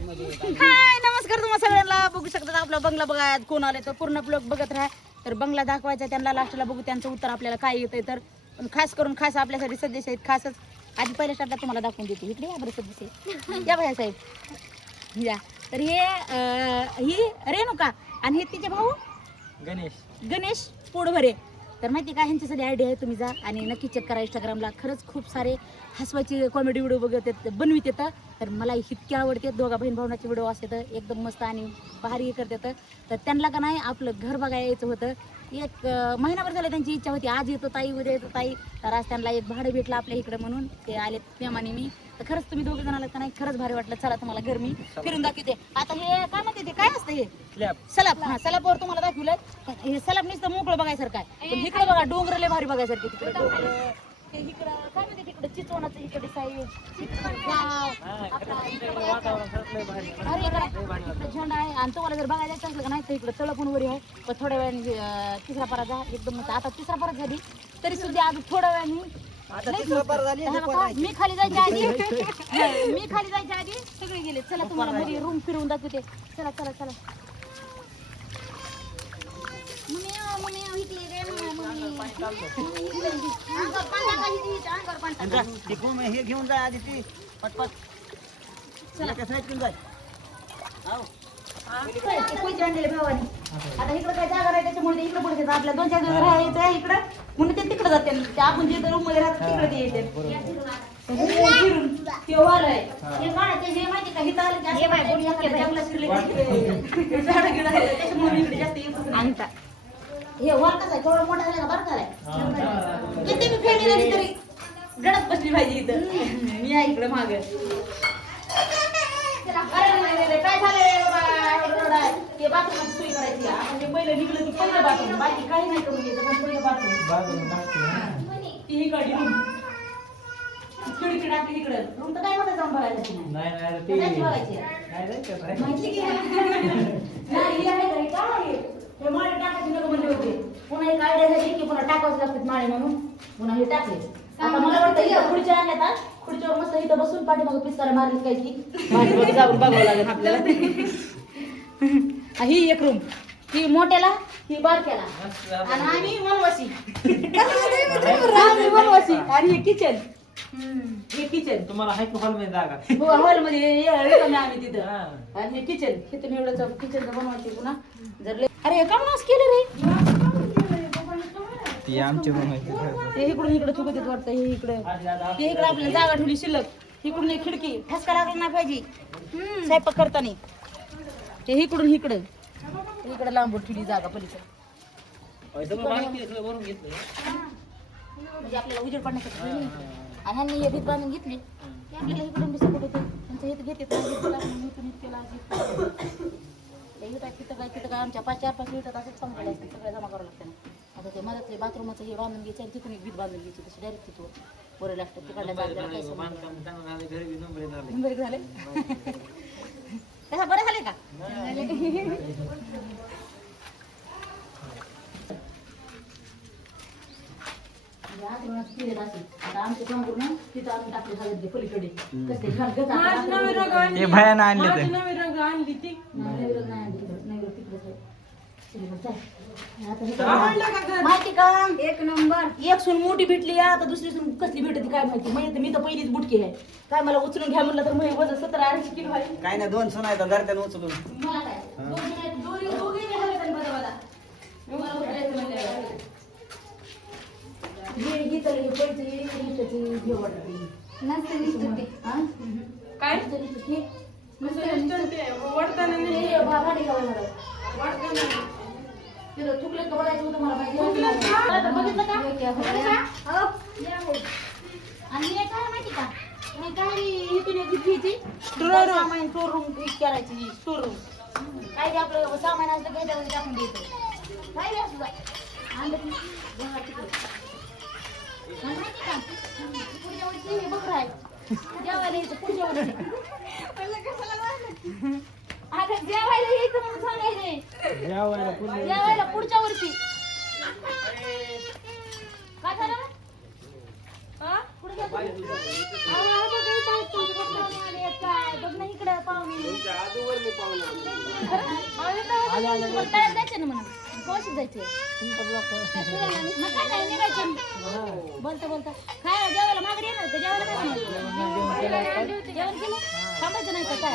हाय नमस्कार तुम्हा सगळ्यांना. बघू शकता आपला बंगला बघा कोण आले तर पूर्ण ब्लॉग बघत राहा. तर बंगला दाखवायचा त्यांना लास्टला बघू त्यांचं उत्तर आपल्याला काय येतंय. तर खास करून खास आपल्यासाठी सदस्य आहेत. खासच आधी पहिल्या स्टार्टला तुम्हाला दाखवून देते. इकडे या बरं सदस्य या बाया साहेब या. तर ही रेणुका आणि हे तिचे भाऊ गणेश पोटभरे. तर माहिती का ह्यांच्यासाठी आयडिया आहे. तुम्ही जा आणि नक्की चेक करा इंस्टाग्रामला. खरंच खूप सारे हसवायचे कॉमेडी व्हिडिओ बघत आहेत बनवित येतं. तर मला इतके आवडते. दोघा बहीण भावनाचे व्हिडिओ असतात एकदम मस्त आणि भारी करतात. तर त्यांना का नाही आपलं घर बघायला यायचं होतं. एक महिनाभर झालं त्यांची इच्छा होती. आज येतो ताई उद्या येतो ताई. तर आज त्यांना एक भाडं भेटलं आपल्या इकडे म्हणून ते आले प्रेमाने. मी तर खरंच तुम्ही दोघे जण आलात का नाही खरंच भारी वाटलं. चला तुम्हाला घर मी फिरून दाखवते. आता हे काय म्हणते ते काय असतं हे सलाब. हा सलाबवर तुम्हाला दाखवलं. हे सलाब नुसतं मोकळं बघायसारखं आहे. पण इकडे बघा डोंगर लय भारी बघायसारखे. तिकडे ते इकडं काय म्हणते तिकडे चिचवणाचं इकडे साईड झेंडा आहे. आणि तुम्हाला जर बघायला जायचं असलं का नाही तर इकडे तळपून वरी आहे. पण थोड्या वेळाने तिसरा पराचा एकदम आता तिसरा परत झाली तरी सुद्धा अजून थोड्या वेळाने मी खाली जायच्या आधी सगळे गेले. चला तुम्हाला मध्ये रूम फिरवून दाखवते. चला चला चला हे घेऊन जाय आधी ती पटपट जाय. भावानी आता इकडे काय जागा नाही त्याच्यामुळे इकडे पुढे आपल्या 2-4 दिवस राहायचं इकडं म्हणून ते तिकडे जाते. आपण जे रूम मध्ये राहतो तिकडे ते येते. ते वाल आहे हे काढायचे. हे माहिती का हिथं आलं की झाडं गिडं आहे त्याच्यामुळे इकडे जास्त येत आणता. हे वाल कसा आहे थोडा मोठा झाला का बारका आहे. किती मी फेडी झाली तरी गडत बसली पाहिजे इथं. मी आहे इकडे मागे. काय झालंय बाबा ते बाथरूम सोयी करायची. आपण ते पहिलं निघलं की पहिलं बाथरूम बाकी काही नाही करून घ्यायचं. पण पहिलं बाथरूम ती इकडे रूम खिडकी टाकली तिकडे रूम तर काय होतं जाऊन बघायचं नाही माहिती की नाही आहे काय हे माळे टाकायचे नको म्हणजे होते. पुन्हा एक आयडिया झाली की पुन्हा टाकावंच लागतात माळे म्हणून पुन्हा हे टाकले. आता मला वाटतं इथं खुर्च्या आणल्यात. खुर्चीवर मस्त इथं बसून पाठीमागं पिस्तारा मारली काय की जाऊन बघावं लागेल आपल्याला. ही एक रूम ही मोठ्याला ही बारक्याला आणि आम्ही वनवासी आणि हे किचन. हे किचन तुम्हाला हाय हॉल मध्ये जागा. हो हॉल मध्ये आम्ही तिथं. आणि हे किचन हे तुम्ही एवढं किचनचं बनवायचे पुन्हा जर अरे का नाश केलं रे ती आमची रूम आहे. ते इकडून इकडे चुकत येत वाटतं. हे इकडे ते इकडे आपल्याला जागा ठेवली शिल्लक. इकडून एक खिडकी ठसका लागला नाही पाहिजे स्वयंपाक करताना. ते इकडून इकडे लांबून ठेवली जागा पलीकडे म्हणजे आपल्याला उजेड पडण्यासाठी. आणि ह्यांनी हे भीत बांधून घेतली की आपल्याला इकडून दिसत होते त्यांचं हे घेते तिथं काय आमच्या 5-4-5 लिटर असंच पंपायला असते. सगळं जमा करावं लागतं ना. आता ते मधातले बाथरूमचं हे बांधून घ्यायचं आणि तिथून एक भीत बांधून घ्यायची. तशी डायरेक्ट तिथं वर लागतं तिकडल्या नंबर झाले तसा बरं झाले का. आमचे संपूर्ण तिथं आम्ही टाकले झाले पलीकडे ते भयान आणले ते माहिती का एक नंबर. एक सून मोठी भेटली आता दुसरी सून कसली भेटती काय माहिती. मी तर पहिलीच बुटकी आहे काय मला उचलून घ्या म्हणलं तर मी वजन 17-18 किलो आहे. काय नाही 2 सुना आहेत धरत्यान उचलून. मला काय दोघी मला उचलायचं म्हणलं हे गीताला हे पैसे हे वाटते नसते निष्ठते काय चुकलं तर बघायचं होतं मला माहिती. बघितलं का आणि हे काय माहिती का काय इथून घ्यायची स्टोर रूम करायची. स्टोर रूम काय आपलं सामान असलं काही त्यामध्ये टाकून द्यायचं काय असं माहिती का पुढच्या वर्षी हे बकरा आहे जेवायला यायचं पुढच्या वर्षी. अगं जेवायला यायचं म्हणून सांगायचे जेवायला पुढच्या वर्षी. काय झालं पुढे काय बघ ना इकडे पाहुणे तळ्यात जायचं ना म्हणून कौशिक जायचे मग काय नाही निघायचं बोलता बोलता काय जेवायला मागणी येणार का जेवायला काय जेवण केलं थांबायचं नाही का काय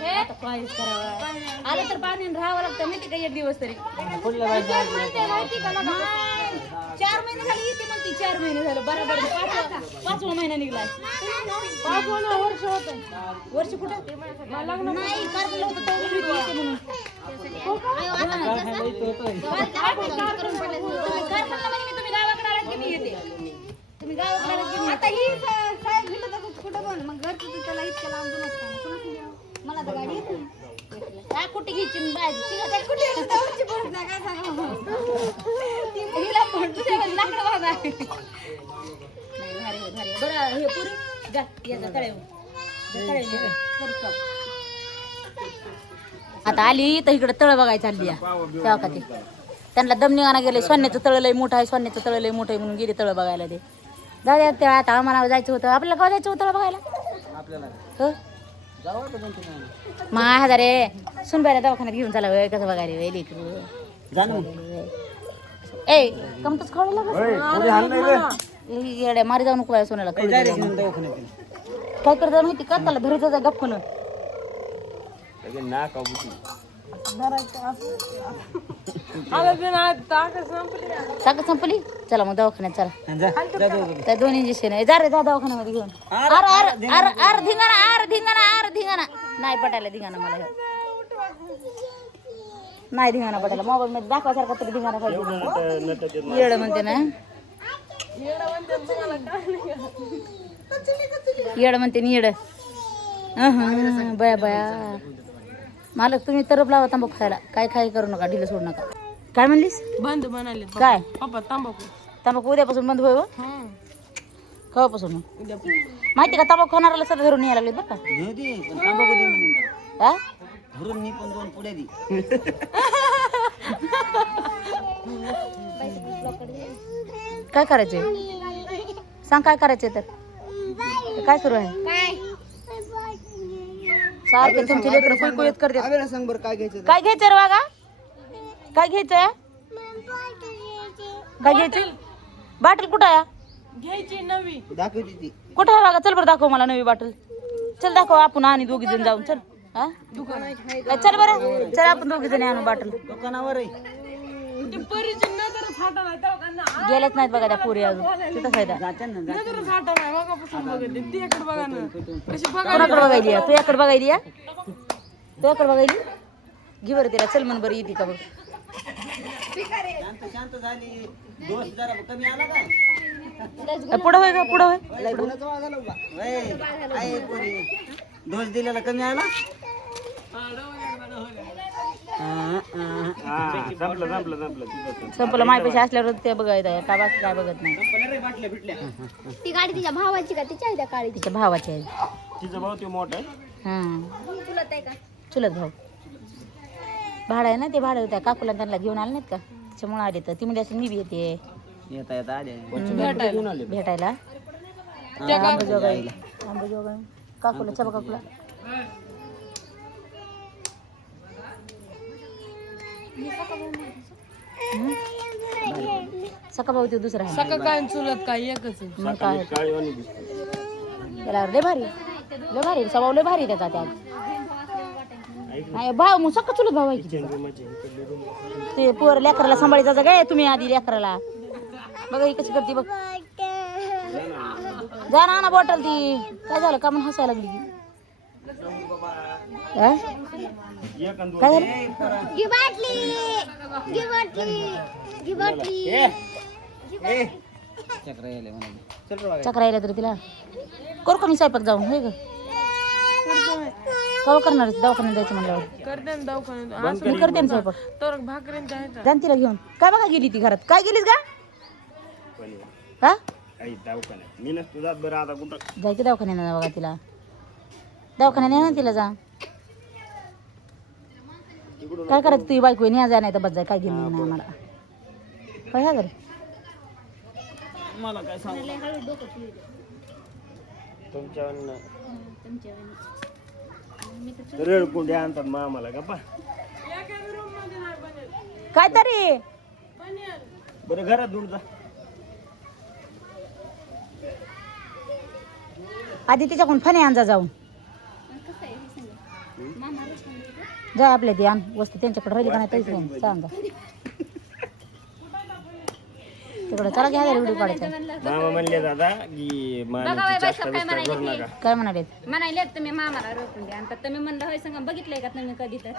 आता काहीच करावं आलं तर पाणी राहावं लागतं माहिती का एक दिवस तरी 4 महिने झाले येते म्हणते 4 महिने झालं बरोबर 5वा महिना निघलाय 5वा वर्ष होत वर्ष कुठं नाही कारखाना होतं तो येते म्हणून तुम्ही गावाकडे आलात की मी येते तुम्ही गावाकडे आलात की आता ही साहेब भेटत कुठं पण मग घरचं त्याला इतक्या लांबून असतं मला तर गाडी येत नाही काय कुठे घ्यायची बायची कुठे पडत नाही काय सांगा हिला म्हटलं लाकडं बघा नाही भारी भारी बरं हे पुरी जा याचा तळेव आता आली तर इकडे तळ बघायचं आली तेव्हा का ते त्यांना दम निघाना गेले सोन्याचं तळ लय मोठं आहे सोन्याचं तळ लय मोठं आहे म्हणून गेले तळ बघायला ते जाऊ द्या आता आम्हाला जायचं होतं आपल्याला का जायचं होतं बघायला हो मग हजार रे सुनबाईला दवाखान्यात घेऊन चाला वय कसं बघायला वय लेकरू ए कमतच खावडे मारी जाऊ नको सोन्याला काय करता माहिती का त्याला धरीचा जा गप्पन ताकद संपली चला मग दवाखान्यात चला त्या 2 इंजेक्शन आहे जा रे जा दवाखान्यामध्ये घेऊन अरे धिंगाणा नाही पटायला धिंगाणा मला नाही धिंगाणा पटायला मोबाईल मध्ये दाखवासारखा तरी धिंगाणा पाहिजे येड म्हणते ना येड म्हणते येड बया बया मालक तुम्ही तरफ लावा तंबाखू खायला काय काय करू नका ढिलं सोडू नका काय म्हणलीस बंद म्हणाले काय पप्पा तंबाखू तंबाखू उद्यापासून बंद होय केव्हापासून माहिती का तंबाखू खाणाऱ्याला सध्या धरून यायला लागले बरं का काय करायचंय सांग काय करायचंय तर काय सुरू आहे सारखे तुमचे लेकरं कुळकुळीत करते काय घ्यायचं रे वागा काय घ्यायचंय काय घ्यायचं बाटल कुठं आहे घ्यायची नवी कुठं आहे वागा चल बरं दाखव मला नवी बाटल चल दाखव आपण आणि 2 जण जाऊन चल हा चल बरं चल आपण 2 जण आणू बाटल दुकानावर गेल्याच नाहीत बघा त्या पुरी अजून तिथं फायदा कोणाकडे बघायली तुझ्याकडे बघायली तुझ्याकडे बघायली घे बरं तिला चल म्हण बरं येते का बघ पुढं होय का पुढं होय डोस दिलेला कमी आला संपलं माय पैसे असल्यावर ते बघायचं आहे का बाकी काय बघत नाही ती गाडी तिच्या भावाची का तिच्या त्या काळी तिच्या भावाची आहे तिचा भाऊ ते मोठा आहे चुलत आहे का चुलत भाऊ भाडं आहे ना ते भाडं त्या काकूला त्यांना घेऊन आले नाहीत का त्याच्यामुळे आले तर ती म्हणजे असं मी बी येते येता आले भेटायला अंबाजोगाई काकूला चबा काकूला सका भाऊ ते दुसरा आहे सका काय चुलत काय एकच आहे मग काय त्याला लय भारी स्वभाव लय भारी त्याचा त्यात नाही भाऊ मग सका चुलत भाऊ आहे की. ते पोर लेकराला सांभाळायचा काय तुम्ही आधी लेकराला बघा ही कशी करते बघ जा ना बॉटल ती काय झालं का म्हणून हसायला लागली की काय झालं गी बाटली चक्र यायला तरी तिला करू का मी स्वयंपाक जाऊन होय ग कवा करणार दवाखान्यात जायचं म्हणल्यावर करते ना दवाखान्यात मी करते ना स्वयंपाक तर भाकऱ्यांच्या आहेत जाण तिला घेऊन काय बघा गेली ती घरात काय गेलीस का हा मी नसतो जात बरं आता कुठं जाय की दवाखान्यात बघा तिला दवाखान्यात ये ना तिला जा काय करायचं तुझी बायको न्या जा नाही तर बस जाय काय घेऊन नाही मला काय ह्या घरी मला काय सांग तुमच्या रडकुंडे आणतात मामाला गप्पा. काय तरी बरं घरात दूर जा. आधी तिच्याकडून फणे आणजा जाऊन जा आपल्या ती आण वस्तू त्यांच्याकडे राहिली का नाही तरीच नाही सांगा तिकडे चला घ्या व्हिडिओ काढायचा मामा म्हणले दादा की मामाची जास्त विस्तार करू नका. काय म्हणाले म्हणाले तुम्ही मामाला रोखून द्या आणि तुम्ही म्हणलं होय सांगा बघितलंय का तुम्ही कधी तर